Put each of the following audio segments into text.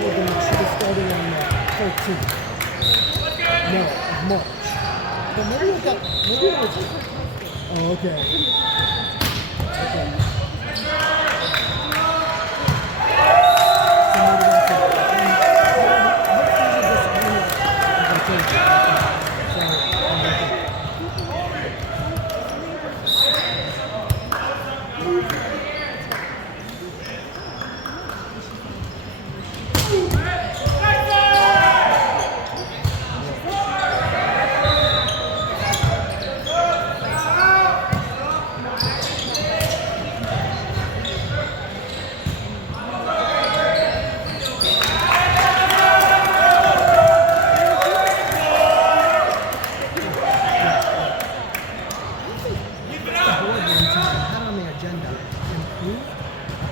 told them it should have started on the 13th. No, of March. But maybe it was. Oh, okay. Okay.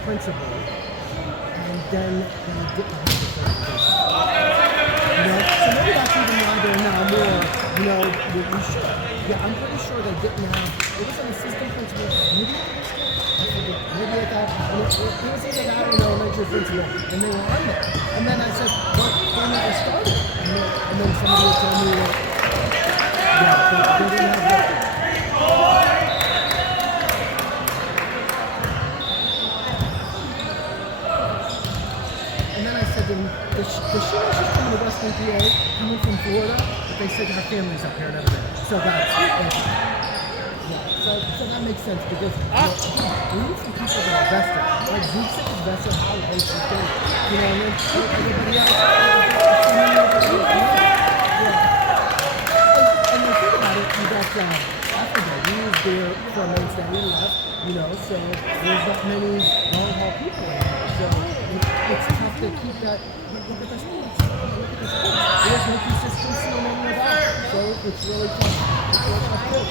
Principle, and then they didn't have the certification. So maybe that's even why they're now more, we should. Yeah, I'm pretty sure they didn't have, it was an assistant principal, maybe I forget, maybe I thought, it was either that or an elementary principal, and they were on there. And then I said, well, they never started. And then somebody would tell me that, they didn't have that. The shooter she's coming to Western PA, coming from Florida, but they said her family's up here and everything. So that's so that makes sense because we need some people that are vested. Like Zeke's is vested, how late she's doing. And then everybody else. And the thing about it, you got Africa. We was there for a main stand and left, so there's not many long haul people in there. So it's tough to keep that. Look at the sports. There's no consistency in any of that. So it's really tough. It's really tough too.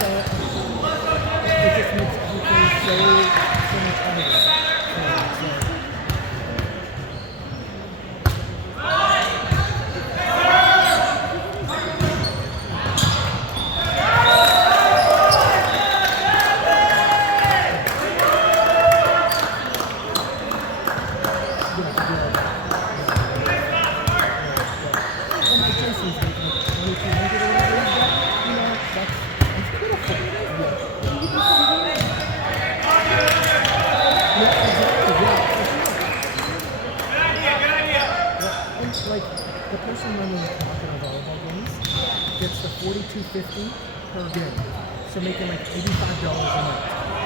So it just makes everything so much harder. The person running the clock in our volleyball games gets the $42.50 per game, so making like $85 a night.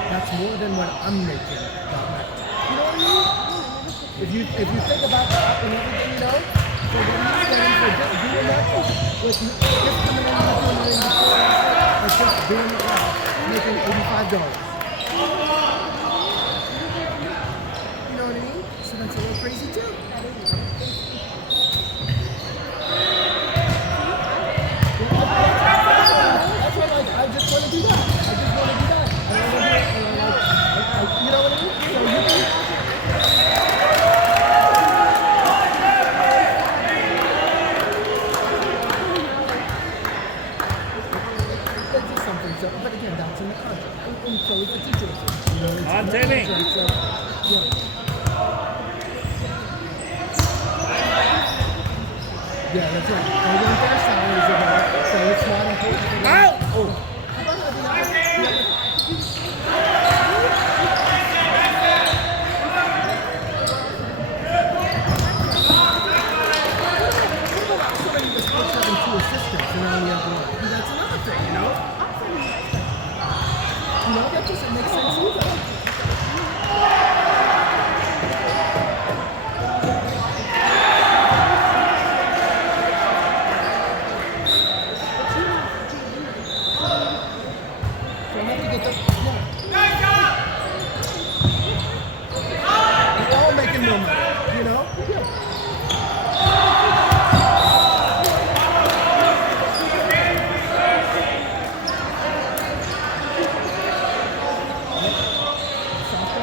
That's more than what I'm making that night. You know what I mean? If you think about that and everything, so what he's getting for just doing that, with just coming in and doing it before, or just doing it now, making $85. You know what I mean? So that's a little crazy too. I just want to do that. You know what I mean? So you can... It's just something. So, but again, that's in the contract. And so is the teacher. On Timmy. So, yeah, that's right. They want their salaries about, so it's not important for them. Oh. That doesn't make sense either. So let me get this. We're all making no money,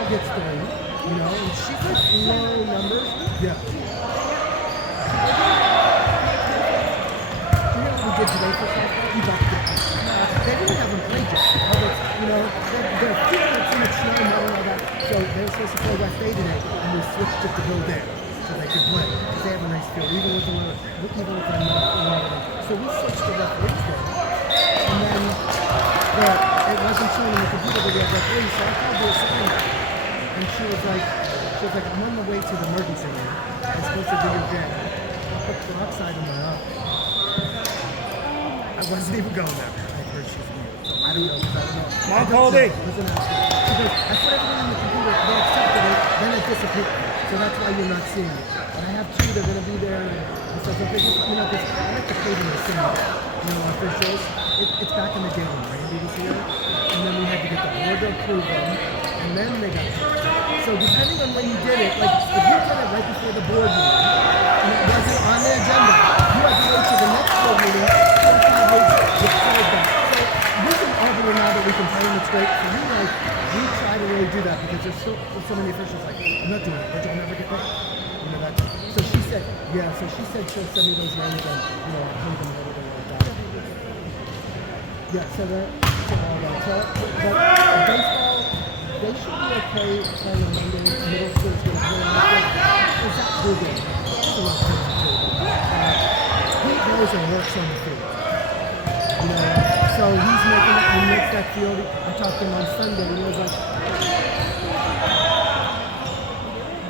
Gets through, and she's like low numbers. Yeah. You know what we did today for softball? We got they really haven't played yet. They're too much supposed to play West A today, and we switched it to go there so they could play. Because they have a nice field, even with another, even with another. So we switched to referees there, and then it wasn't showing on the computer that we had referees, so I called the assignment, and she was like, I'm on the way to the emergency room. I'm supposed to do your jam. I put peroxide in my eye. I wasn't even going there. I heard she's weird. So I don't know, because I don't know. Mom, Colby. She goes, I put everything on the computer, they accepted it, then it disappeared. So that's why you're not seeing it. And I have two, they're going to be there, and so okay, just let me know, because I like to play them the same day. Officials. It's back in the day when Randy was here, and then we had to get the board to approve them, and then they got it. So depending on when you did it, like if you did it right before the board meeting, and it wasn't on the agenda, you had to wait till the next board meeting, 25 weeks to decide that. So we can argue now that we can play them straight. For you, like, we try to really do that because there's so many officials like, I'm not doing it, but you'll never get that. So she said, she'll send me those names and, I'll play them and everything like that. Yeah, so all that. But baseball, they should be okay playing Monday. Middle school's going to play Monday. Is that good game? It's a lot of things to do. He goes and works on the field. So he's making it, he makes that field. I talked to him on Sunday, and he was like,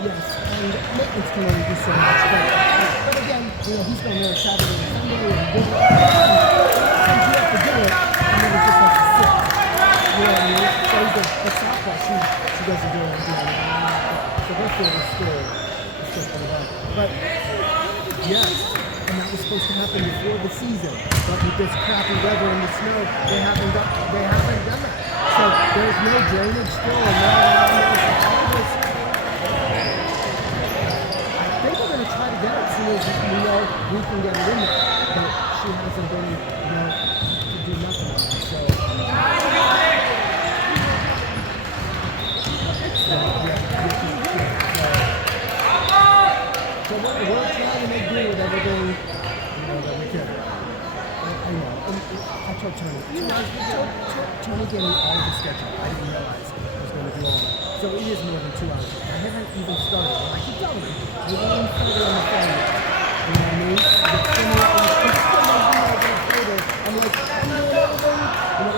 yes, and maintenance can only do so much. But again, he's going there Saturday and Sunday, and good. Sometimes you have to do it, and then it's just like a sit. You know what I mean? So he's at softball, she doesn't do it. So her field is still coming up. But yes, and that was supposed to happen before the season. But with this crappy weather and the snow, they haven't done that. So there's no drainage still, and no. I think we're going to try to get it as soon as we know we can get it in there. But she hasn't been, to do nothing on it. So we're trying to make do with everything, that we can. I told Tony. Tony gave me all the schedule. I didn't realize I was going to do all that. So it is more than 2 hours. I haven't even started. I keep telling him, we haven't started on the phone yet. You know what I mean? I'm like, I'm doing everything. I'm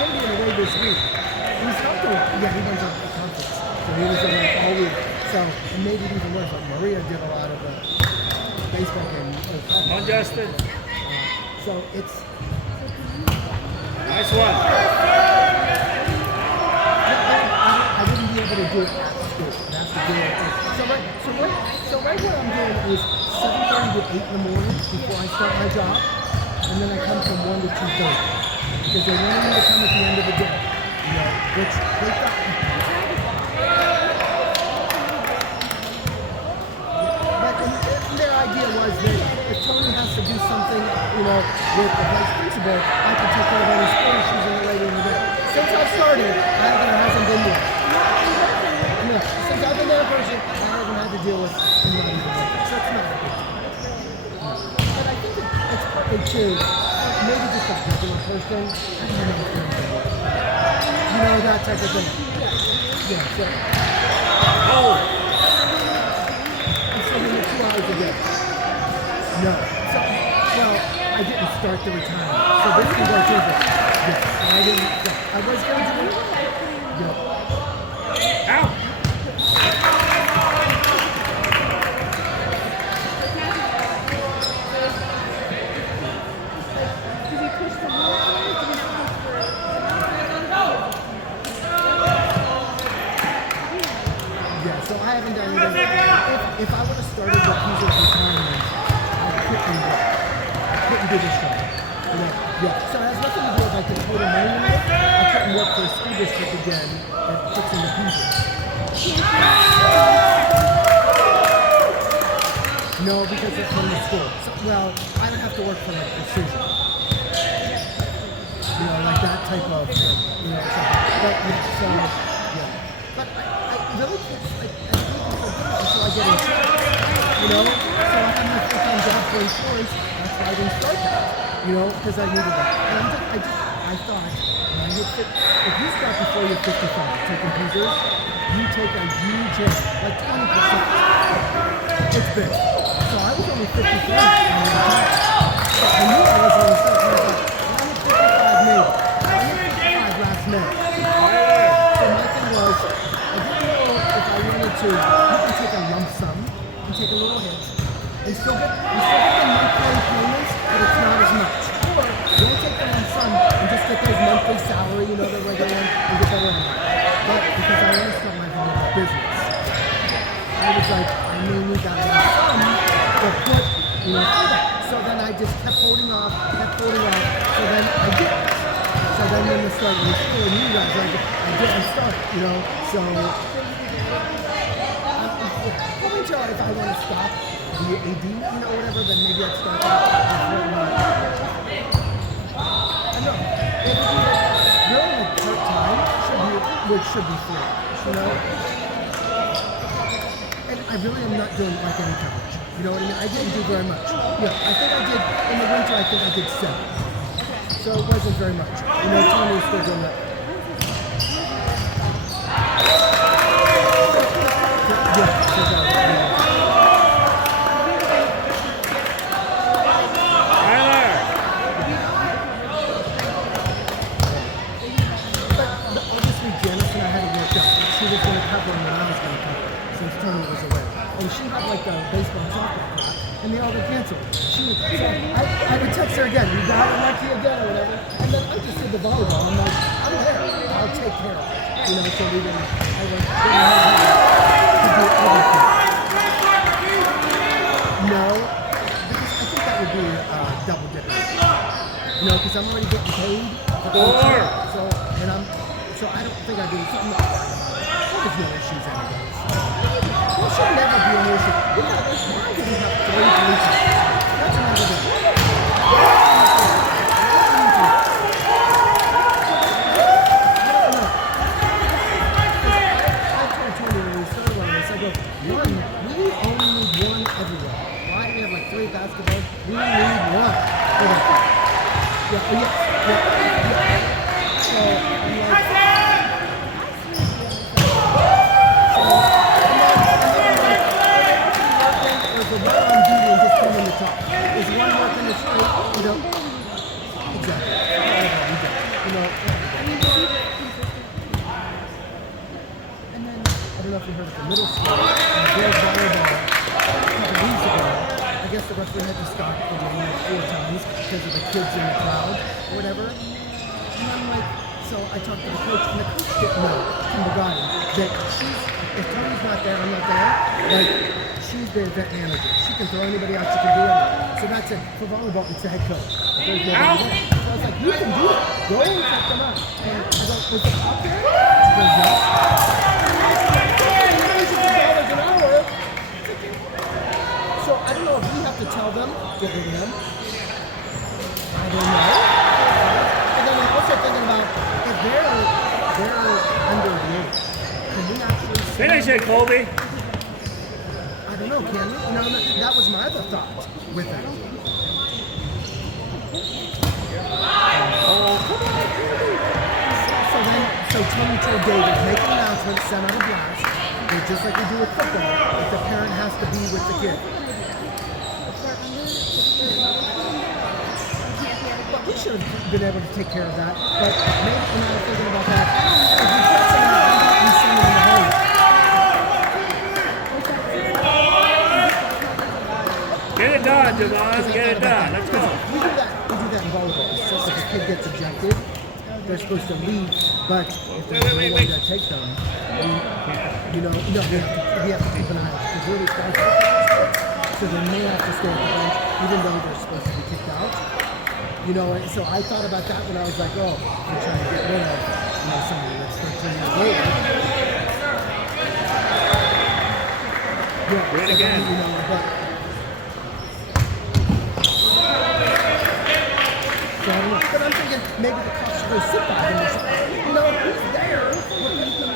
going to be away this week. He's helping. Yeah, he runs a conference. So he was away all week. So it made it even worse. Like Maria did a lot of baseball games. On Justin. So it's nice one. I wouldn't be able to do it at school. I have to do it. So right what I'm doing is 7:30 to 8 in the morning before I start my job, and then I come from 1 to 2:30 because they wanted me to come at the end of the day. Which they thought. Their idea was that if Tony has to do something, with the vice principal, I can take care of any sport issues later in the day. Since I started, there hasn't been there. Since I've been there person, I haven't had to deal with anybody even like that. So it's not a big deal. But I think it's partly too, maybe just a regular person. I don't know if they're going that type of thing. Yeah, so. Oh! I'm 2 hours a day. No. I didn't start the retirement. So this can go through this. Yes. I was going to do it. Yep. Ow! Did you push the wall? Yeah, so I haven't done anything. If I would have started the piece of retirement, I couldn't do this job. Yeah. So it has nothing to do with like the total money in it. I couldn't work for a school district again at fixing the pieces. No, because it's from the school. So, I don't have to work for like precision. Like that type of, something. But I really can't, I think it's until I get insurance. So I have my full-time job for insurance. That's why I didn't start that. Because I needed that. And I thought, when I if you start before you're 55 taking PZs, you take a huge hit, like 20%. It's big. So I was only 53 at the time. So I knew I was only 55. I was 55 maybe. I was 55 last May. So my thing was, I didn't know if I wanted to, you can take a lump sum and take a little hit. You still get the monthly payments, but it's not as much. Or you want to take the lump sum and just get those monthly salary, you know, the regular one, and get that one. But because I want to start my volleyball business, I was like, I mainly got lump sum to put, you know, for that. So then I just kept holding off. So then I did. So then when the start was school and you guys, I didn't start, you know. So probably tell if I want to stop the AD, you know, whatever, then maybe I'd start that. I know. It would be like, really like part-time should be free, you know? And I really am not doing like any coverage. You know what I mean? I didn't do very much. Yeah, I think I did, in the winter, I think I did 7. So it wasn't very much. You know, Tony was still doing that. She had like a baseball and softball crap, and they all got canceled. I would text her again, you got it lucky again or whatever, and then I just did the volleyball. I'm like, I'm there, I'll take care of it. You know, so we didn't, I didn't have to do everything. No, because I think that would be double dipping. You know, because I'm already getting paid for coaching, so I don't think I do something. There's no issues anyways. There should never be an issue. Why do we have 3 police officers? That's another thing. I don't know. I told Tony when we started on this, I go, we only need 1 everywhere. Why do we have like 3 basketballs? We need 1. Yeah. So, I'm like, is one working the straight, you know? Exactly. You know. And then, I don't know if you heard of the middle school, girls volleyball, a couple weeks ago, I guess the referee had to stop the game 4 times because of the kids in the crowd, or whatever. And I'm like, so I talked to the coach, and the coach didn't know, from the guy, that if Tony's not there, I'm not there, like, she's the event manager. She can throw anybody out, she can do anything. So that's it. For volleyball, it's the head coach. There's nobody there. So I was like, you can do it. Go and check them out. And I go, was it up there? She goes, yes. $1,000 an hour. So I don't know if we have to tell them, get rid of them. I don't know. And then I'm also thinking about if they're under the age, can we actually finish it, Colby. I don't know, can we? You know, that was my other thought with it. So Tony told David, make an announcement, send out a blast. They're just like we do with football, if the parent has to be with the kid. But we should have been able to take care of that. But maybe when I was thinking about that, if we put someone out and send them in the home. Get it done, Javon. Get it done. Let's go. We do that in volleyball. So if a kid gets ejected, they're supposed to leave. But if there's no one to take them, we have to keep an eye out. Because really special. So they may have to stay at the bench, even though they're supposed to be kicked out. You know, and so I thought about that when I was like, oh, I'm trying to get rid of, somebody that's 13 years old. Yeah, do it again. So I don't know. But I'm thinking maybe the cops should go sit by him or something. Who's there? What are you going to do?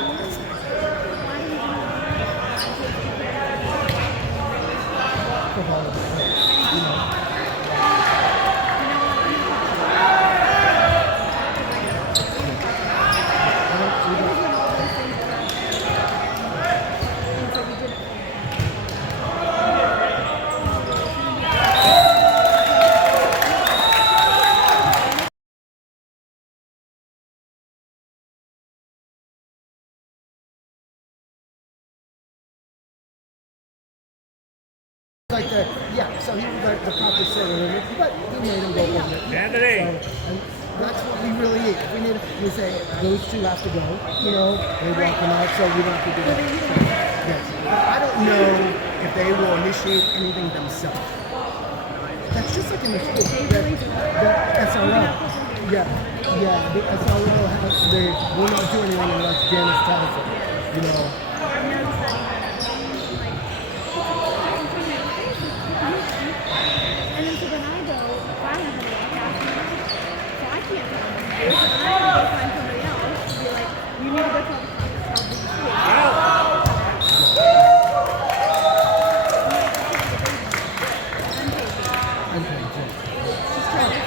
For volleyball, like the so he was like the cop was sort of, but he made him go over it. Anthony. And that's what we really need. We need to say those two have to go. You know, they walk them out, so we don't have to do that. Yes. But I don't know if they will initiate anything themselves. That's just like in the school. The SRO. Yeah. The SRO they will not do anything unless Janice tells them. You know. And then so when I go, if I have to walk out, so I can't tell them. So then I have to go find somebody else to be like, you need to go tell the cops, tell the school.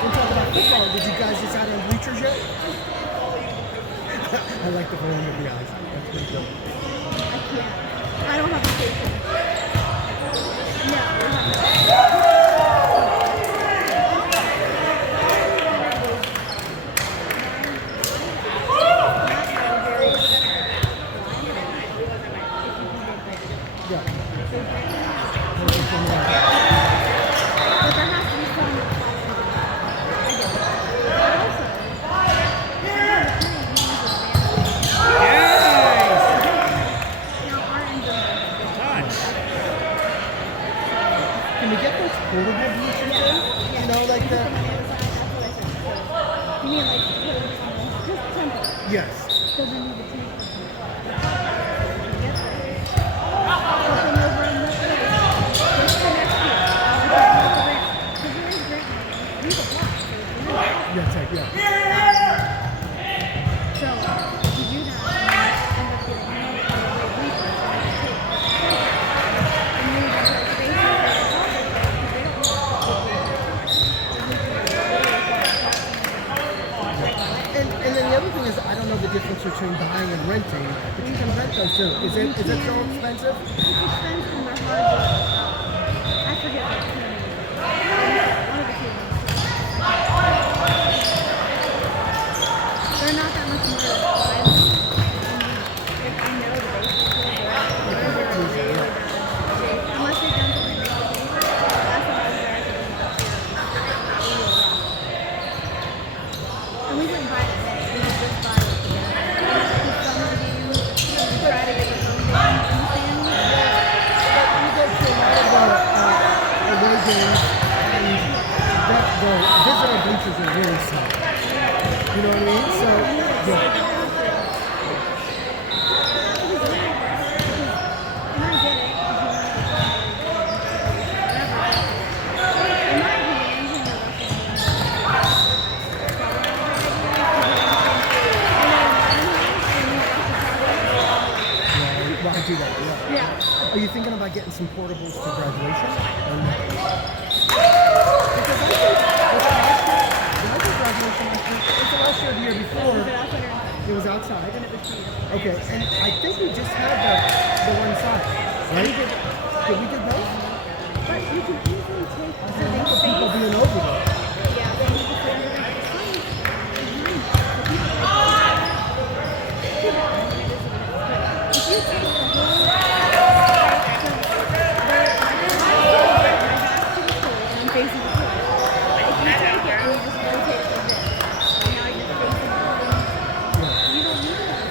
We'll talk about football. Did you guys decide on bleachers yet? I like the rolling of the eyes. That's pretty good. I can't. I don't have a station. No, I have Yeah. but there has to be some. I get it. But also, now our engine. Can we get those portable bleachers in? You know, like the... You mean like just temple? Yes. Because we need to change something. Get there. Put them over in the just for next year. Because there is grant money. We've applied. Yes, yeah. So, if you do that, end up getting no bleachers. And then you have to face And then the other thing is, I don't know the difference between buying and renting, but you can rent those too. Is it so expensive? It's expensive and they're hard to, I forget what the name is. One of the two ones. They're not that much more expensive. If I know the basics of it, they're really bad shape. Unless they've done something really safer. Last time I was there, I think it was really rough. And we wouldn't buy it then. We would just buy it together. Because some of the games, we try to get the home game in the family. But you go to a lot of the away games, and the visitor bleachers are really small. You know what I mean? So, yeah. And I get it, because you want to get whatever. In my opinion, you know, Well, I do that, yeah. yeah. Are you thinking about getting some portables for graduation? Because I think, did I do graduation last year? It's the last year of the year before. It was outside. Okay, and I think we just had the one side, right? Did we do both? But you can easily take I think the people being over there. yeah, they need to say everything is fine. If you take the whole and facing the pool. If you take it and you just rotate it like this, and now you're facing the pool, you don't need it.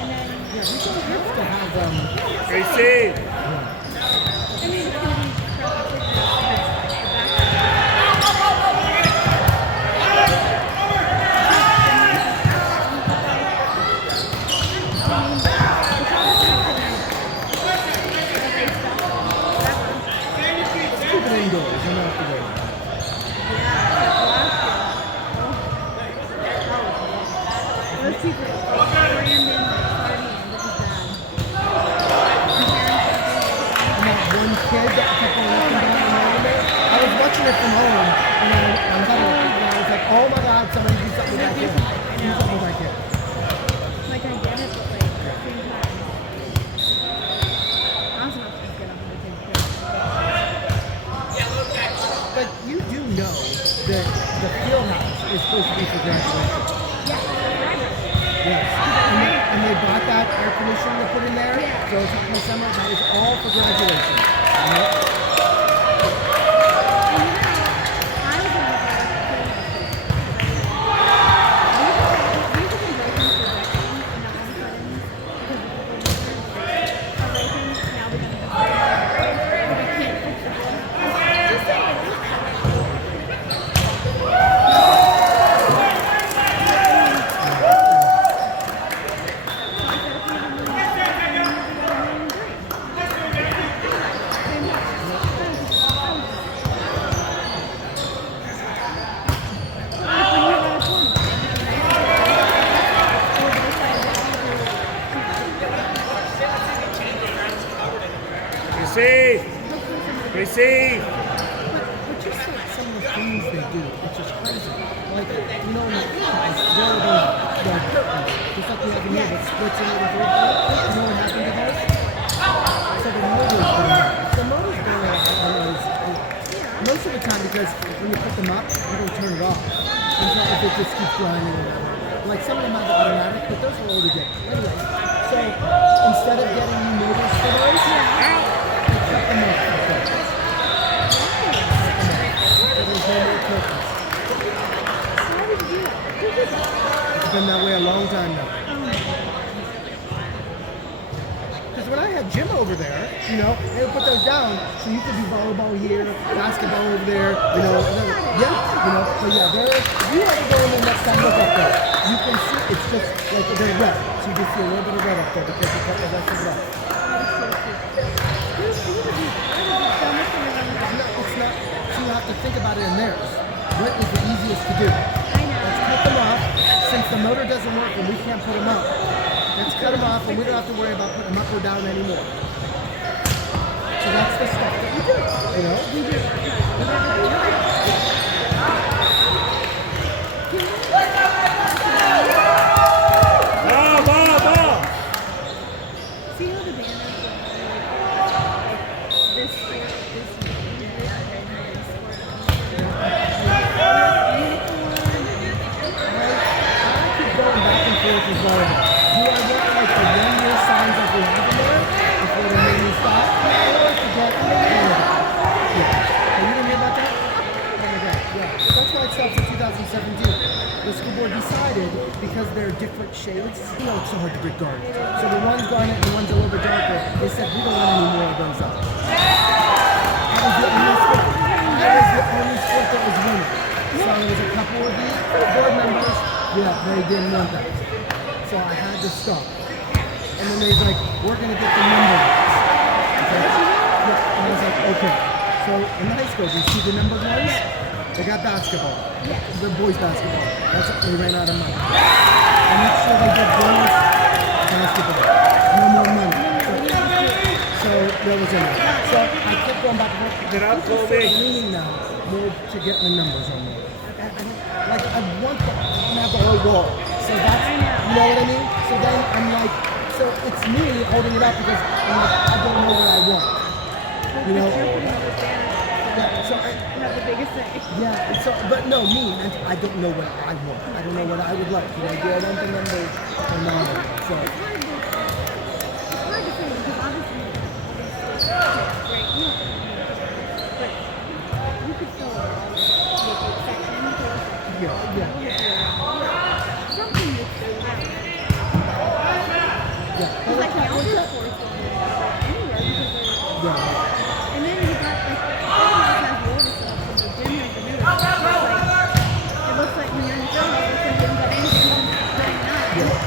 And then, Yeah, we don't have to have Receive. I mean, it's going to be perfect. Let's keep it indoors and not the way. Those people crammed in like partying. This is bad. And that one kid that kept on looking down the hallway, I was watching it from home, and I'm huddled, and I was like, oh my god, somebody do something with that kid. Do something with that kid. Like I get it, but like at the same time. I was not just get on the same page. But you do know that the field house is supposed to be for graduation. Yeah. Yes. And they bought that air conditioning to put in there. Yeah. So it's in the summer. That was all for graduation. You know? Receive. Receive. But just like some of the things they do, it's just crazy. Like, you know, in the class, there are those curtains, just like we have in here that splits in with your You know what happened to those? So the motor's going out. The motor's going out on those most of the time because when you put them up, you don't turn it off. It's not like it just keeps grinding or whatever. Like some of them have the automatic, but those are older days. Anyway, so instead of getting new motors for those, they cut them off. It's been that way a long time now. Because when I had Jim over there, you know, they would put those down so you could do volleyball here, basketball over there, you know, so yeah, if you ever go in there next time, look up there. You can see it's just like they're red. So you can see a little bit of red up there because you cut the rest of it off. It's not, so you have to think about it in theirs. What is the easiest to do? Let's cut them off. Since the motor doesn't work and we can't put them up, let's cut them off and we don't have to worry about putting them up or down anymore. So that's the stuff that we do. You know? We do. Ball. See how the banners this sport, this Going back and forth with volleyball. Do I want like the 1 year signs like we have in there before they make me stop? Or to get yeah. So you didn't hear about that? Oh my god, yeah. That's why it stopped in 2017. The school board decided because they're different shades, you know it's so hard to get garnet. So the one's garnet and the one's a little bit darker, they said we don't want any more of those up. That was the only sport. That was winning. So there was a couple of the board members. Yeah, they didn't want that. So I had to stop. And then they was like, we're going to get the number ones. Okay? Yeah, and I was like, okay. So in high school, do you see the number ones? They got basketball. The boys basketball. That's it. They ran out of money. And next year they did girls basketball. No more money. So there was enough. So I kept going back and forth. Get up, People Colby. start leaning now more to get the numbers on me. Like I want to have the whole wall. So that's, you know what I mean? So then I'm like, so it's me holding it up because I'm like, I don't know what I want. You know? Yeah, so you have the biggest thing. yeah, so, but no, me, I don't know what I want. I don't know what I would like. You know, do I want the numbers or not? So. It's hard to say because obviously it's great. You don't but you could still make it section. Yeah. Something that's so loud. Yeah. It's like the outdoor sports anywhere because they're and then you got like everyone has the older stuff and the gym has the newer stuff. It looks like when you're in the field, it looks like you haven't got anything on 99.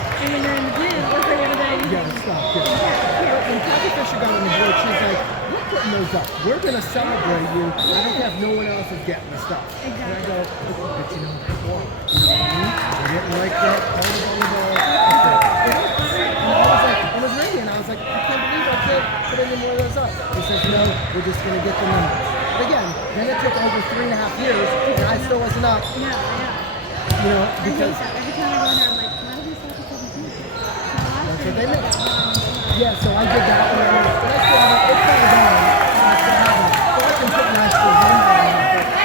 And when you're in the gym, it looks like you haven't got anything. Yeah, stop. Yeah. When Kathy Fisher got on the board, she's like, we're putting those up. We're going to celebrate you. I don't care if no one else is getting the stuff. Exactly. And I go, but you know, what? You know what I mean? I didn't like that. All the volleyball. And I was like, it was raining. And I was like, I can't believe I can't put any more of those up. He says, no, we're just going to get the numbers. But again, then it took over 3.5 years, and I still wasn't up. Yeah. You know, I hate because that. Every time I go in there, I'm like, why do we start at 17? that's what they make. Yeah, so I did that one. And I still have it. It's kind of done. I still have it. So I can put my school one on it.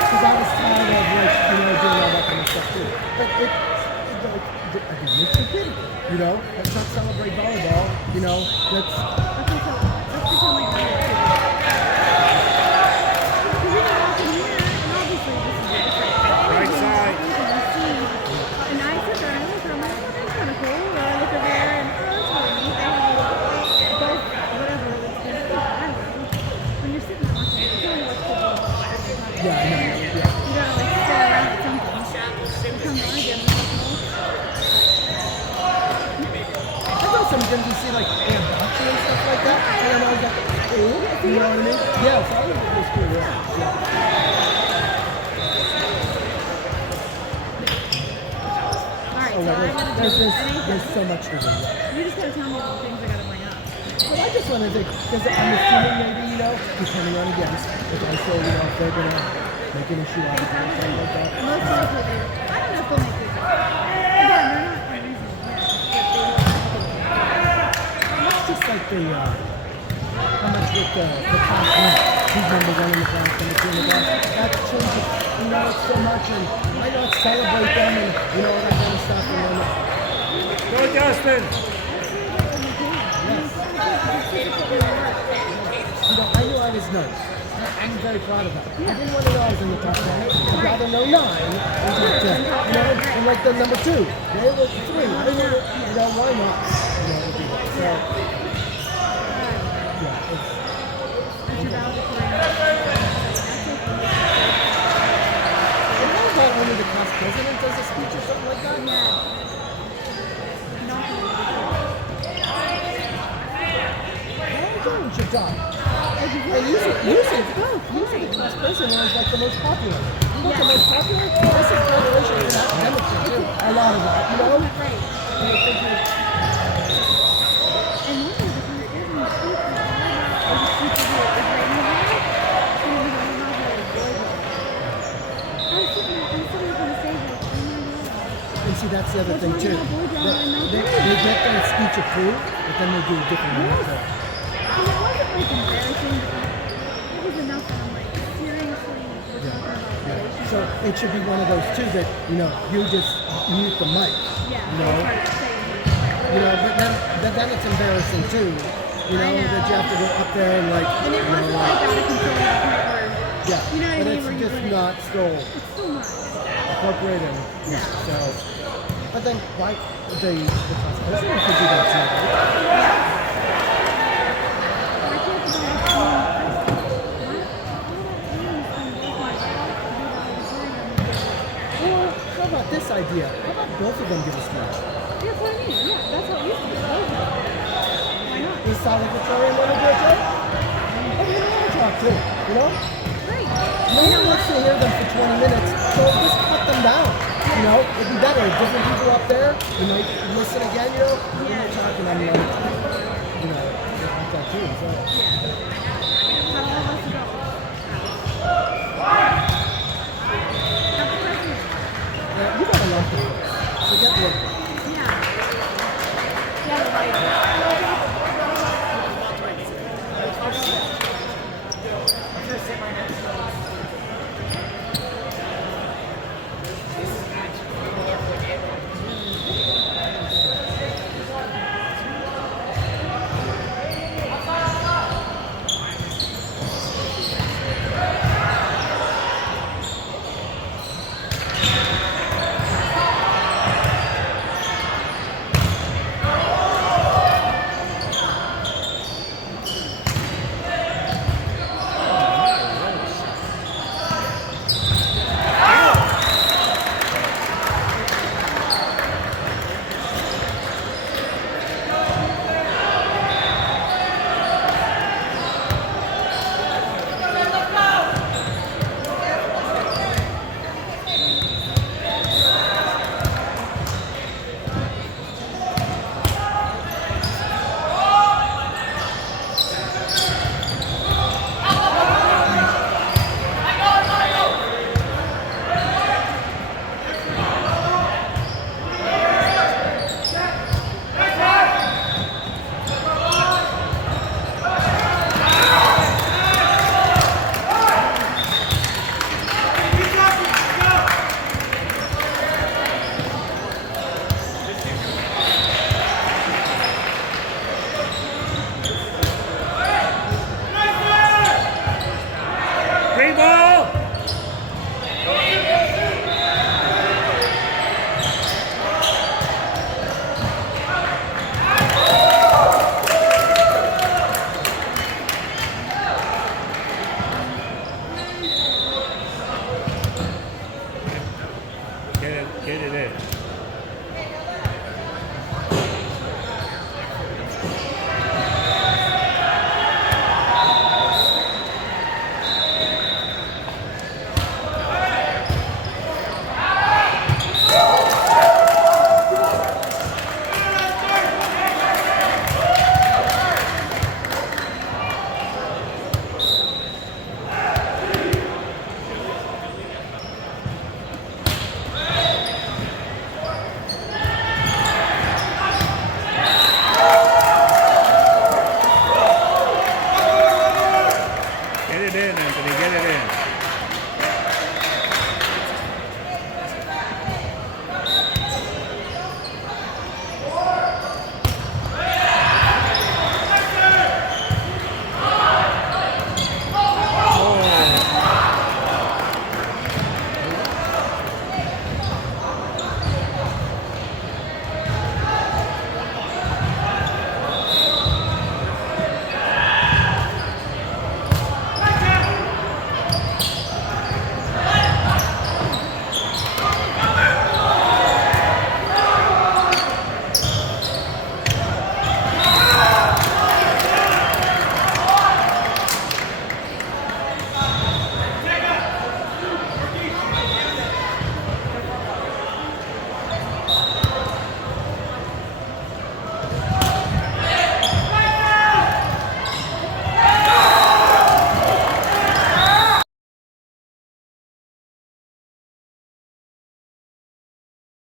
Because I was tired of, like, you know, doing all that kind of stuff too. But again, Yeah, I know. Yeah. You gotta like sit around at something. Come on again. I go some gyms you see like Ambridge and stuff like that, and I'm always like, ooh, you know what I mean? Yeah, so I was just cool. Alright, Oh, so I gotta do there's so much to do. You just gotta tell me the things I gotta bring up. Well, I just wanted to, because I'm assuming maybe, you know, depending on against, if I say, you know, if they're going to make an issue out of it or something like that. Most likely they, I don't know if they'll make it. Again, they're not unreasonable. And that's just like the, how much with the class win. Who's number one in the class and the two in the class. That changes, you know, it's so much, and why not celebrate them and, you know, all that kind of stuff. And then, Go, Justin. you know, I knew I was nice. I'm very proud of that. I didn't want to know I was in the top 10. I'd rather know 9 than top 10. You know, and like the number 2. They were 3. I didn't want to, you know, why not? You know, to do that. So, yeah, it's... And how about only the class president does a speech or something like that? How are you doing, Jadon? And usually the class president is like the most popular. You know the most popular? This is graduation and academic too. A lot of that, you know? And I think and see, that's the other thing too. They get their speech approved, but then they do a different one. It wasn't like embarrassing, but it was enough that I'm like, seriously, we're talking about relations. So it should be one of those too that, you know, you just mute the mic. Yeah, you know? You know, but then it's embarrassing too. You know, that you have to go up there and like, and it wasn't like out of control to the point where, yeah, you know what I but mean? it's Where you just wouldn't- not still It's still not. appropriate and so. But then why the class president could do that too, right? Or how about this idea? How about both of them give a speech? That's what I mean. Yeah, that's what used to be. Why not? Is salvatore want to do it too? Oh, we want to talk too, you know? Great. No one wants to hear them for 20 minutes, so just cut them down. You know, it'd be better if different people up there, you know, listen again, you know? When you're talking, I'm like, you know, like that too, so. How all of us go. Yeah, you got a lot to do. So get work. Yeah. Yeah, like. Green ball!